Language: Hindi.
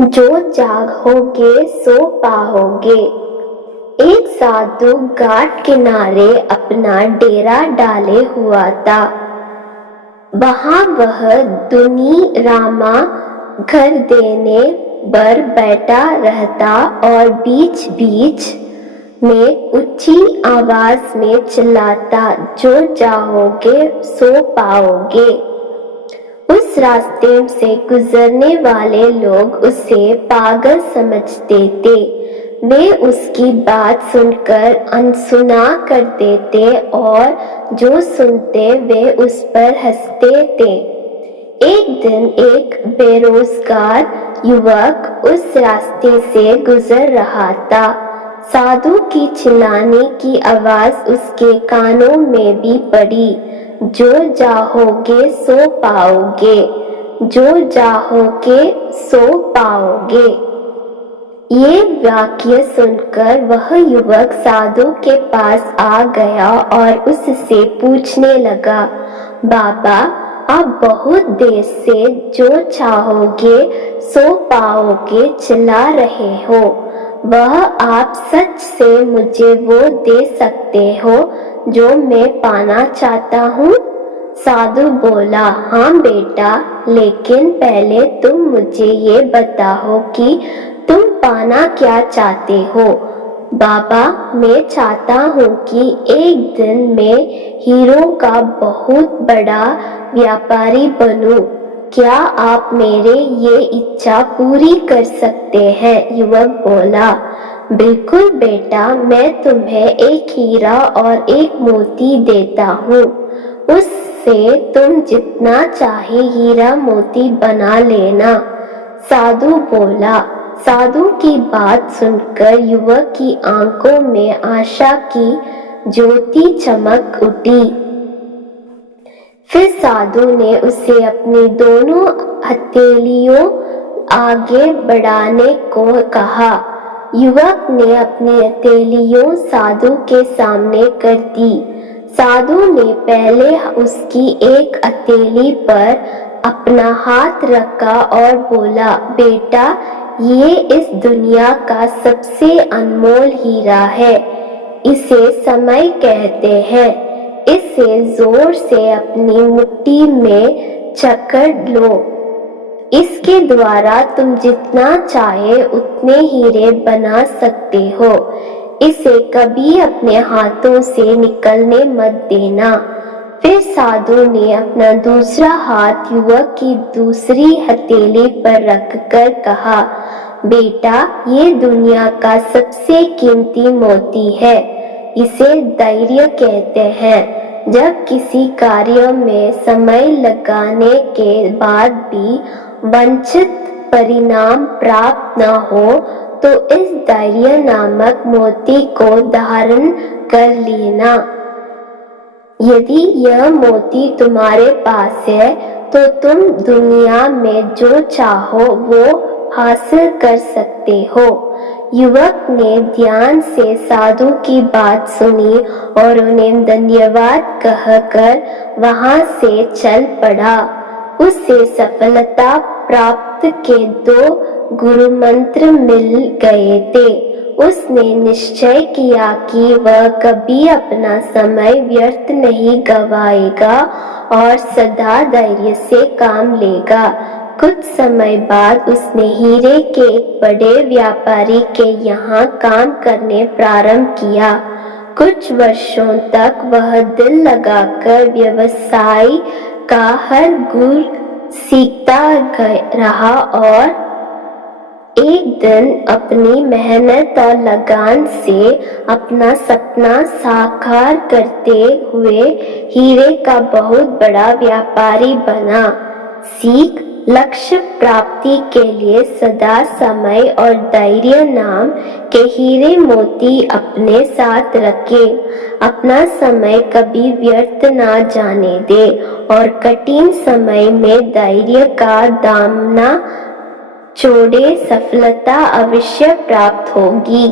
जो जागोगे सो पाओगे। एक साधु घाट किनारे अपना डेरा डाले हुआ था। वहां वह दुनी रामा घर देने पर बैठा रहता और बीच बीच में ऊंची आवाज में चिल्लाता, जो चाहोगे सो पाओगे। उस रास्ते से गुजरने वाले लोग उसे पागल समझते थे। वे उसकी बात सुनकर अनसुना कर देते और जो सुनते वे उस पर हंसते थे। एक दिन एक बेरोजगार युवक उस रास्ते से गुजर रहा था। साधु की चिल्लाने की आवाज उसके कानों में भी पड़ी, जो चाहोगे सो पाओगे, जो चाहोगे सो पाओगे। ये वाक्य सुनकर वह युवक साधु के पास आ गया और उससे पूछने लगा, बाबा, आप बहुत देर से जो चाहोगे सो पाओगे चिल्ला रहे हो, वह आप सच से मुझे वो दे सकते हो जो मैं पाना चाहता हूँ? साधु बोला, हाँ बेटा, लेकिन पहले तुम मुझे ये बताओ कि तुम पाना क्या चाहते हो। बाबा, मैं चाहता हूँ कि एक दिन मैं हीरों का बहुत बड़ा व्यापारी बनूं। क्या आप मेरे ये इच्छा पूरी कर सकते हैं? युवक बोला, बिल्कुल बेटा, मैं तुम्हें एक हीरा और एक मोती देता हूँ। उससे तुम जितना चाहे हीरा मोती बना लेना। साधु बोला। साधु की बात सुनकर युवक की आंखों में आशा की ज्योति चमक उठी। फिर साधु ने उसे अपनी दोनों हथेलियों आगे बढ़ाने को कहा। युवक ने अपनी हथेलियों साधु के सामने कर दी। साधु ने पहले उसकी एक हथेली पर अपना हाथ रखा और बोला, बेटा, ये इस दुनिया का सबसे अनमोल हीरा है। इसे समय कहते हैं। इसे जोर से अपनी मुट्ठी में जकड़ लो। इसके द्वारा तुम जितना चाहे उतने हीरे बना सकते हो। इसे कभी अपने हाथों से निकलने मत देना। फिर साधु ने अपना दूसरा हाथ युवक की दूसरी हथेली पर रखकर कहा, बेटा, ये दुनिया का सबसे कीमती मोती है। इसे धैर्य कहते हैं। जब किसी कार्य में समय लगाने के बाद भी वांछित परिणाम प्राप्त न हो, तो इस धैर्य नामक मोती को धारण कर लेना। यदि यह मोती तुम्हारे पास है तो तुम दुनिया में जो चाहो वो हासिल कर सकते हो। युवक ने ध्यान से साधु की बात सुनी और उन्हें धन्यवाद कहकर वहां से चल पड़ा। उसे सफलता प्राप्त के 2 गुरु मंत्र मिल गए थे। उसने निश्चय किया कि वह कभी अपना समय व्यर्थ नहीं गवाएगा और सदा धैर्य से काम लेगा। कुछ समय बाद उसने हीरे के एक बड़े व्यापारी के यहाँ काम करने प्रारंभ किया। कुछ वर्षों तक वह दिल लगाकर व्यवसाय का हर गुर सीखता रहा और एक दिन अपनी मेहनत और लगन से अपना सपना साकार करते हुए हीरे का बहुत बड़ा व्यापारी बना। सीख, लक्ष्य प्राप्ति के लिए सदा समय और धैर्य नाम के हीरे मोती अपने साथ रखे। अपना समय कभी व्यर्थ ना जाने दे और कठिन समय में धैर्य का दामना छोड़े, सफलता अवश्य प्राप्त होगी।